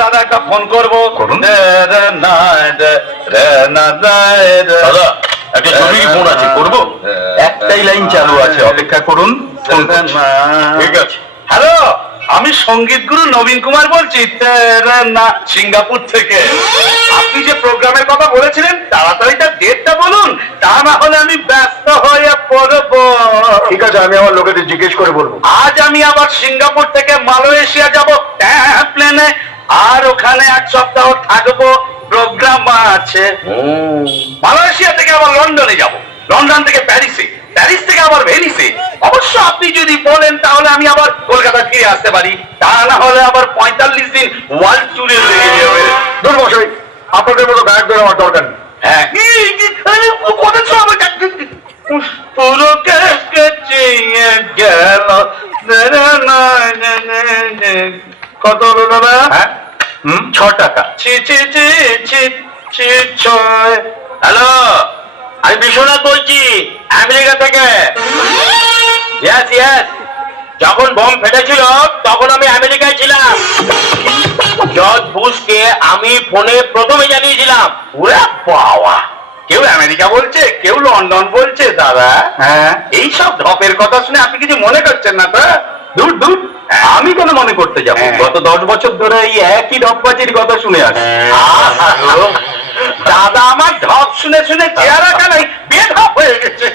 দাদা একটা ফোন করব। দাদা একটা জরুরি ফোন আছে? করব? একটাই লাইন চালু আছে অপেক্ষা করুন। ফোন ঠিক আছে। হ্যালো আমি সংগীত গুরু নবীন কুমার বলছি। না সিঙ্গাপুর থেকে। আপনি যে প্রোগ্রামের কথা বলেছিলেন তাড়াতাড়ি তার ডেটটা বলুন তা না হলে আমি ব্যস্ত হয়ে পড়ব ঠিক আছে আমি আমার লোকেদের জিজ্ঞেস করে বলব। আজ আমি আবার সিঙ্গাপুর থেকে মালয়েশিয়া যাব। প্লেনে। আর ওখানে এক সপ্তাহ থাকব। প্রোগ্রাম আছে। মালয়েশিয়া থেকে আবার লন্ডনে যাব। লন্ডন থেকে প্যারিসে। প্যারিস থেকে আবার ভেনিসে। অবশ্য আপনি যদি বলেন তাহলে আমি আবার কলকাতা ফিরে আসতে পারি। তা না হলে আবার পঁয়তাল্লিশ দিন ওয়ার্ল্ড ট্যুরে লেগে যাবে। দুর্বশই আপনাদের মতো ব্যাগদের আমার দরকার নেই। হ্যাঁ। গেল। কত হলো দাদা? হ্যাঁ। ছ টাকা। ছি ছি ছি ছি ছি ছয়। হ্যালো? আমি বিশ্বনাথ বলছি আমেরিকা থেকে। ইয়েস ইয়েস যখন বোম ফেটেছিল তখন আমি আমেরিকায় ছিলাম। জর্জ বুশকে আমি ফোনে প্রথমে জানিয়েছিলাম ওরে বাবা! কেউ আমেরিকা বলছে কেউ লন্ডন দাদা? হ্যাঁ। এই সব ঢপের কথা শুনে আপনি কিছু মনে করছেন না তো? দূর দূর আমি কেন মনে করতে যাব হ্যাঁ। গত দশ বছর ধরে এই একই ঢপবাজির কথা শুনে আছে দাদা আমার ঢপ শুনে শুনে চেহারা কেন বেঢপ হয়ে গেছে।